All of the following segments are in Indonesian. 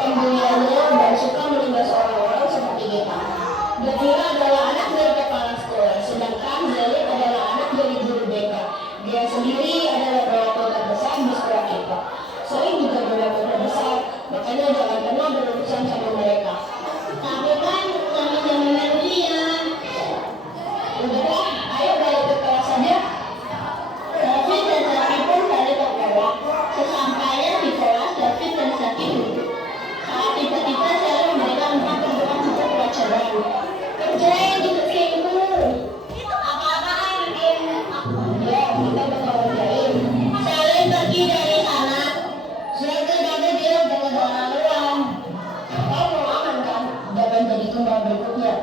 pembuliannya dan suka menindas orang-orang seperti kita. Gembira adalah anak dari kepala sekolah, sedangkan Zalik adalah anak dari guru BK. Dia sendiri adalah pelaku terbesar di sekolah kita. Sering juga pelaku terbesar, makanya jangan pernah berurusan sama mereka. Tapi kan zaman-zaman ujian. Udahlah, ayo balik ke kelas saja. David dan Zaki pun balik ke kelas. Sesampainya di kelas, David dan Zaki duduk. Saat tiba-tiba saya memberikan 4 tumpukan buku pelajaran. Kerjain di kekingmu. Apa-apaan bikin aku? Ya, kita bakal kerjain. Saling pergi dari sana. Zaki David dia udah keterlaluan. Kau mau aman kan? Jangan jadi tumbal berikutnya.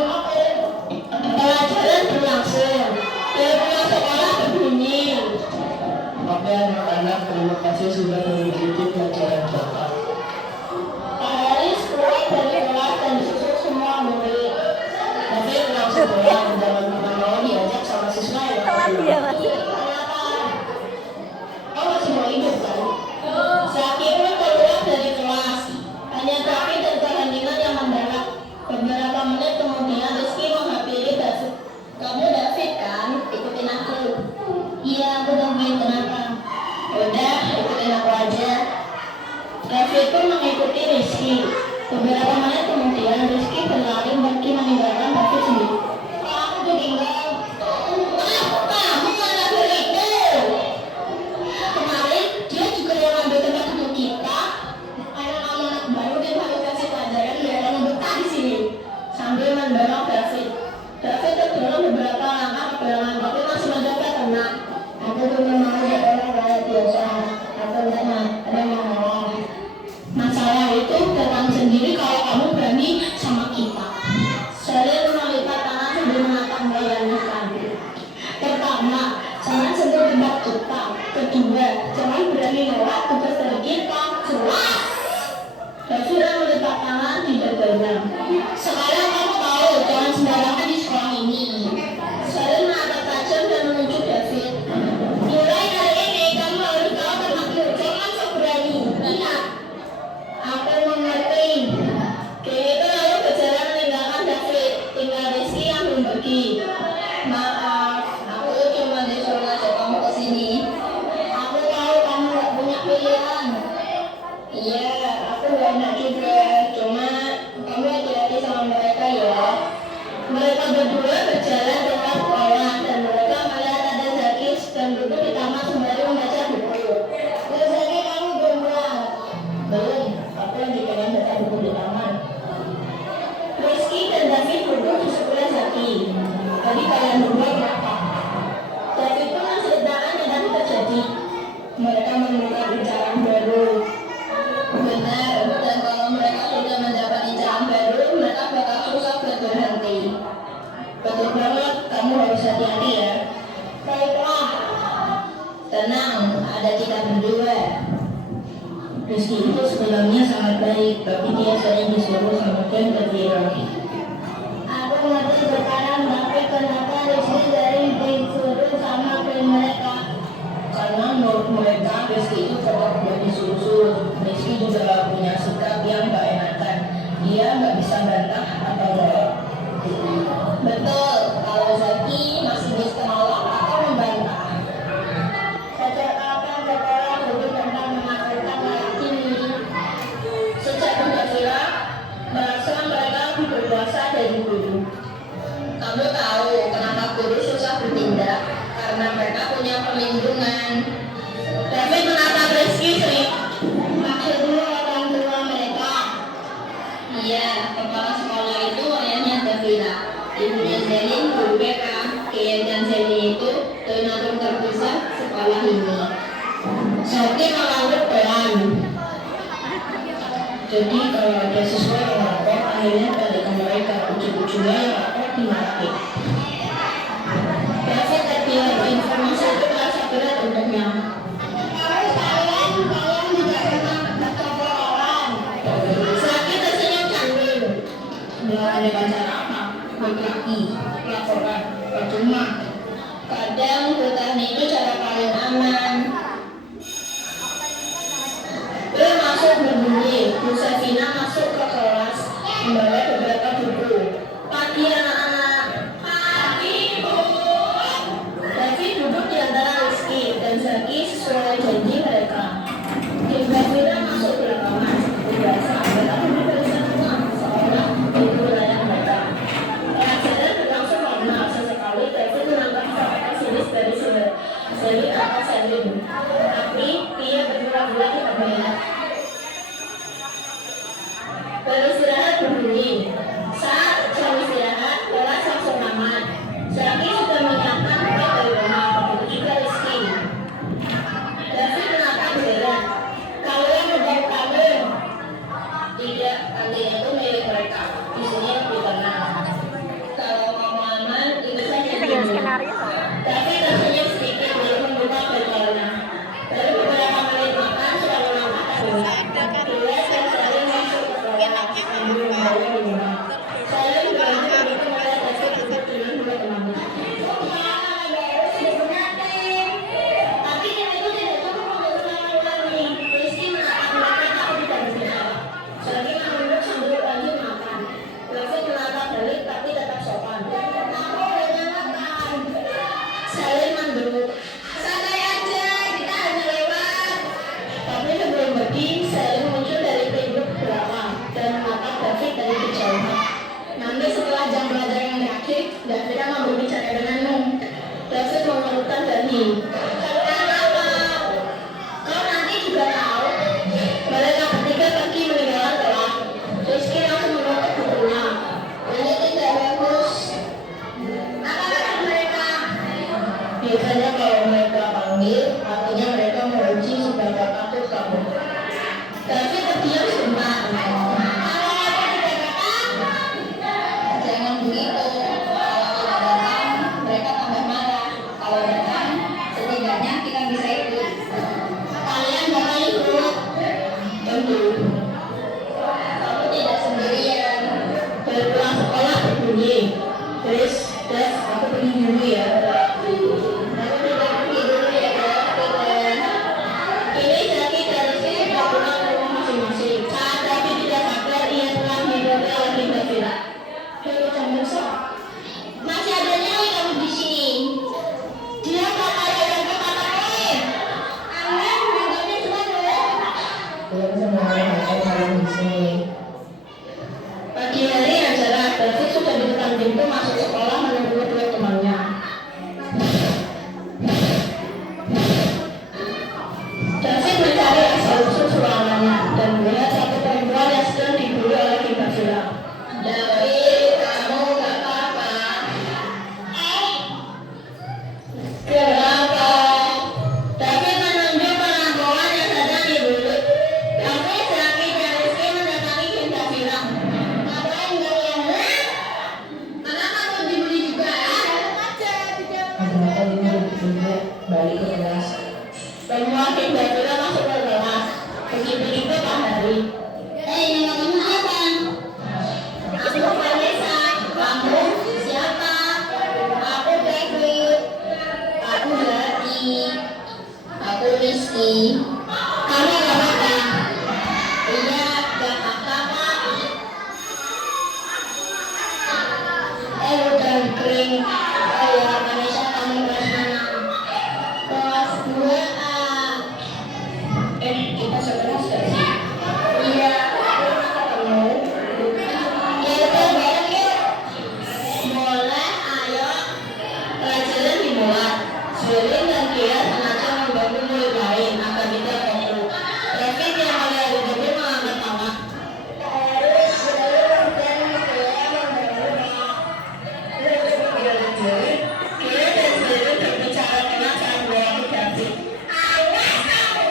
Apa ya? Pelajaran berlangsung. Dia pulang sekolah berbunyi. Oke anak-anak, terima kasih sudah mengikuti pelajaran Bapak. Pak Haris keluar dari kelas dan disusul semua murid. Tapi pulang sekolah jangan mau diajak sama siswa ya. Telat ya mas. Kenapa? Kau masih mau hidup kan? Zaki pun keluar dari kelas. Hanya David dan Karandina yang mendarat. Beberapa menit kemudian Rizky menghampiri David. Kamu David kan? Ikutin aku. Iya, aku nungguin. Kenapa? Udah, ikutin aku aja. David pun mengikuti Rizky. Beberapa menit kemudian Rizky berlari pergi meninggalkan David sendiri. Kamu tinggal. Kamu malah begitu. Kemarin dia juga yang ambil tempat duduk kita. Anak-anak baru dan harus kasih pelajaran dia yang betah di sini. Sambil mendorong David. David terdorong beberapa langkah ke belakang, tapi masih mencoba tenang. Aku cuma mau jadi orang kayak biasa. Aku enggak ada masalah. Masalah itu datang sendiri kalau kamu berani sama kita. Saya melipat tangan sambil menatap melayanikan. Pertama, jangan sentuh tempat kita. Kedua, jangan berani nolak tugas dari kita. Jelas. David melipat tangan di dadanya. Sekarang kamu tahu, jangan sembarangan di sekolah ini. Saya menatap tajam dan menunjuk David. Mulai hari ini kamu harus tahu tentangku. Jangan sok berani. Ingat. Aku mengerti. Kita lalu berjalan meninggalkan David. Tinggal Rizky yang belum pergi. Maaf, aku cuma disuruh ngajak kamu ke sini. Aku tahu kamu gak punya pilihan. Iya, aku gak enak juga. Cuma kamu hati-hati sama mereka ya. Mereka berdua berjalan ke sekolah dan mereka melihat ada Zaki sedang duduk di taman sembari membaca buku. Ya Zaki, kamu belum pulang? Belum, aku lagi pengen baca buku di taman. Rizky dan David duduk di sebelah Zaki. Tadi kalian berdua kenapa? David pun menceritakan yang tadi terjadi. Mereka menemukan incaran baru. Benar, dan kalau mereka sudah mendapat incaran baru, mereka bakal susah buat berhenti. Betul banget, kamu harus hati-hati ya. Baiklah. Tenang, ada kita berdua. Rizky itu sebenarnya sangat baik, tapi dia sering disuruh sama Ken ke dia. Aku ngerti sekarang, tapi kenapa Rizky sering disuruh sama Ken mereka? Karena menurut mereka Rizky itu tetap jadi disuruh. Rizky juga punya sikap yang gak enakan. Dia gak bisa bantah atau nolak. Betul, kalau Zaki masih bisa nolak atau membantah. Sejak kapan sekolah dulu tentang mengajarkan lelaki ini? Sejak Pancasila merasa mereka lebih berkuasa dari guru. Kamu tahu kenapa guru susah bertindak? Karena mereka punya perlindungan. David menatap Rizky sering. Maksudnya orang tua mereka? Iya, kepala sekolah itu ayahnya Davila. Ibunya Zelin guru BK. Kian dan Zelin itu donatur terbesar sekolah ini. Zaki menganggap peran. Jadi kalau ada siswa yang lapor, akhirnya balik ke mereka. Ujung-ujungnya yang lapor dimarahin. David terbilang informasi itu merasa berat untuknya. Kalian tidak pernah baca orang. Zaki tersenyum canggung. Melakukan cara apa? Laki-laki, laporan, percuma. Kadang bertahan itu cara paling aman. Sevina masuk ke kelas membawa beberapa buku. Pagi anak-anak. Pagi, Bu. David duduk di antara Rizky dan Zaki sesuai janji mereka. Sevina masuk belakangan seperti biasa, tetapi diberikan uang seolah itu wilayah mereka. Pelajaran berlangsung normal. Sesekali David menangkap kata sinis dari Sally atau Salim, tapi dia berpura-pura tidak melihat. Beristirahat berbunyi. Saat jam istirahat, kelas langsung aman. Zaki sudah menyiapkan tiket dari rumah, begitu juga Rizky. David menatap heran. Kalian membawa kami? Tidak, kantin itu milik mereka. Di sini lebih tenang. Kalau mau aman, itu saja dulu. Tapi tersenyum sedikit belum membuka botolnya. Baru beberapa menit makan, sudah melangkah ke rumah. Dia dan Salim masuk ke kelas sambil membawa rumah. Salim berlanjut begitu melihat David duduk dengan dua temannya. Tapi yang itu tidak cukup untuk ulangi. Rizky menatap mereka tapi tidak berbicara. Salim menunduk sambil lanjut makan. David menatap balik tapi tetap sopan. Aku udah makan. Salim menduduk. Santai aja, kita hanya lewat. Tapi sebelum pergi, Salim muncul dari pintu belakang dan menatap David dari kejauhan. Nanti setelah jam belajar yang berakhir, David akan berbicara denganmu. David mengerutkan dahi. Kau nanti juga tahu. Mereka bertiga pergi meninggalkan kelas. Rizky langsung menutup bukunya. Ini tidak bagus. Apa maksud mereka? Biasanya kalau mereka panggil, artinya mereka menguji seberapa patuh kamu. David terdiam sebentar. Jangan begitu. Kalau tidak datang, mereka tambah marah. Kalau datang, setidaknya kita bisa ikut. Kalian bakal ikut? Tentu. Kamu tidak sendirian. Bel pulang sekolah berbunyi. Chris, Dev, aku pergi dulu ya. Aku tidak pergi dulu ya, Dev. Kini Zaki dan Rizky sudah pulang ke rumah masing-masing. Saat David tidak sadar, ia telah hidupnya lagi David. Hei, jangan besok. Masih ada nyali kamu di sini. Dia bakal yang ke katakan. Anda menanggapnya cuma dulu. Belum semua orang di sini. Pagi hari yang cerah, David sudah di depan pintu masuk sekolah menunggu kedua temannya. David mencari asal-usul suaranya dan melihat satu perempuan yang sedang diburu oleh Mbak Vila. David, kamu gak apa-apa? Kenapa? David menunjuk perempuan yang sedang diburu. Tapi Zaki dan Rizky mendatangi Mbak Vila. Ngapain kalian? Kenapa kamu diburu juga? Kenapa diburu juga? Balik ke kelas. Semua tim Davila masuk ke kelas. Begitu Pak Hari. Hei, nama kamu siapa? Aku Vanessa. Kamu siapa? Aku David. Aku Zaki. Aku Rizky. Kamu gak apa-apa? Iya, gak apa-apa. Udah kering. Oh ya, Vanessa, kamu kelas mana? Kelas 2A. Kita sekelas gak sih? Iya, aku pernah ketemu. Ya udah bareng yuk. Boleh, ayo. Pelajaran dimulai. Sering dan dia sengaja membantu murid lain agar kita fokus. David yang mulai berdiri mengangkat tangan. Harus selalu dan saya membantu. Dia dan Sally berbicara dengan saat waktu David. Awas kamu!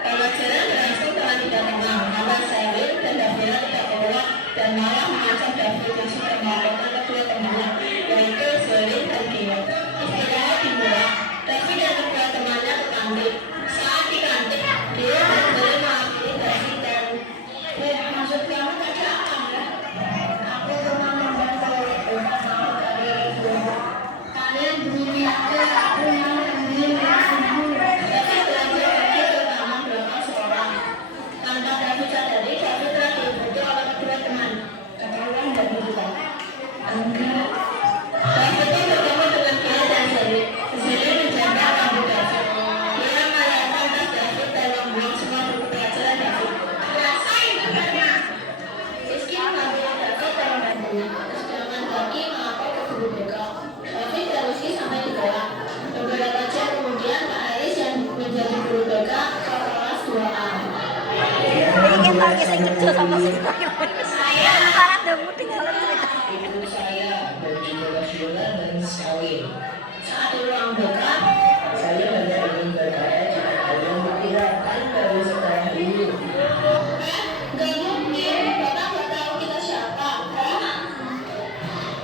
Pelajaran berlangsung dengan tidak tenang karena Sally dan Davila tidak keluar dan malah mengancam David yang sudah melakukan kedua temannya, yaitu Sally dan dia. Istirahat dimulai. David dan kedua temannya ke kantin. Saat di kantin, dia dan Sally mengakhiri David dan maksud kamu tadi apa ya? Aku cuma membantu dari ibu. Kalian begini aja, aku mau ambil David belajar pergi ke taman belakang sekolah. Tanpa David sadari, David lagi sing kerja sama sing antara demu tinggalan cerita. Ibu saya dari Bola dan Sawin. Saat ruang dekat, Saya hanya ingin berkata jika kalian berkirakan dari sekarang ini. gak mungkin, Bapak gak tahu kita siapa, kan?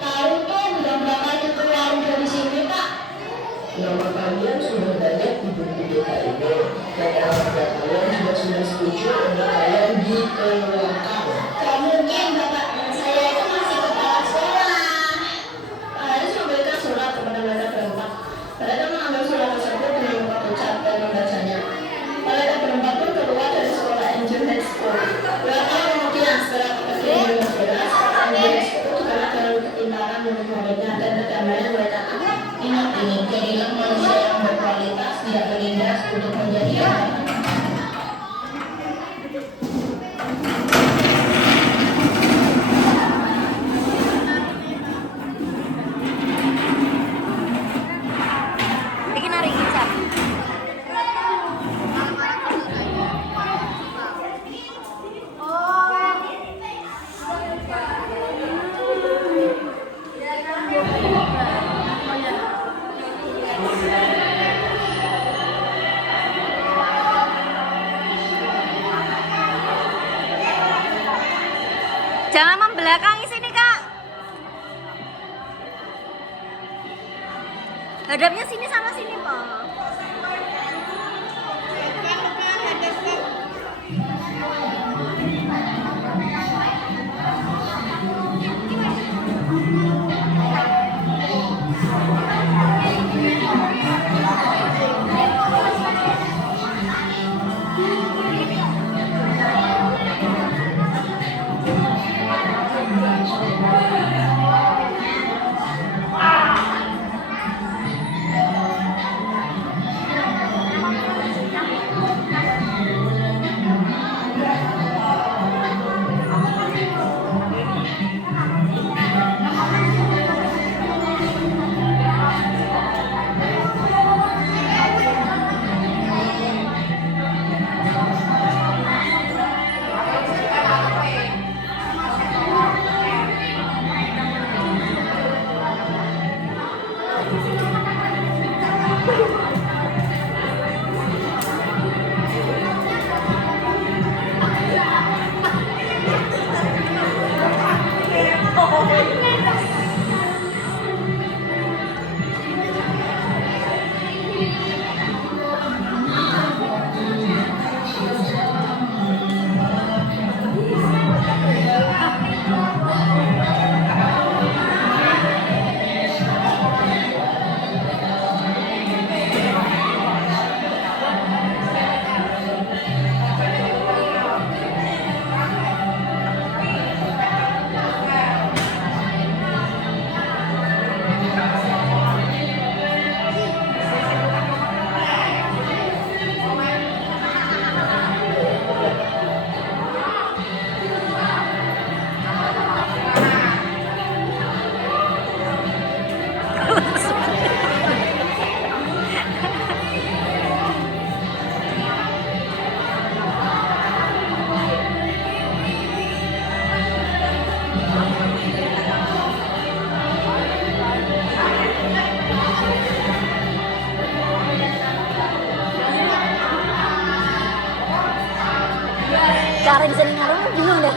Tahu tuh, udah berapa itu keluar dari sini, Pak? Nama kalian sudah banyak di buku data ini, dan keluarga kalian juga sudah setuju untuk kalian dikeluarkan. Gak mungkin, Bapak. Saya itu masih kepala sekolah. Pak Haris memberikan surat kepada mereka berempat. Mereka mengambil surat tersebut dengan lupa ucap dan membacanya. Mereka berempat pun keluar dari sekolah Angel High School. 2 tahun kemudian, setelah kepergian Jonas, Angel High School terkena jalur ketimpangan menurut muridnya dan kedamaian mereka. Ingat ini, jadilah manusia yang berkualitas, tidak berlindas untuk menjadi orang. Iki nari kicap. Jangan membelakangi sini, Kak. Hadapnya sini sama sini, Pak. Karin sering ngarung bingung deh.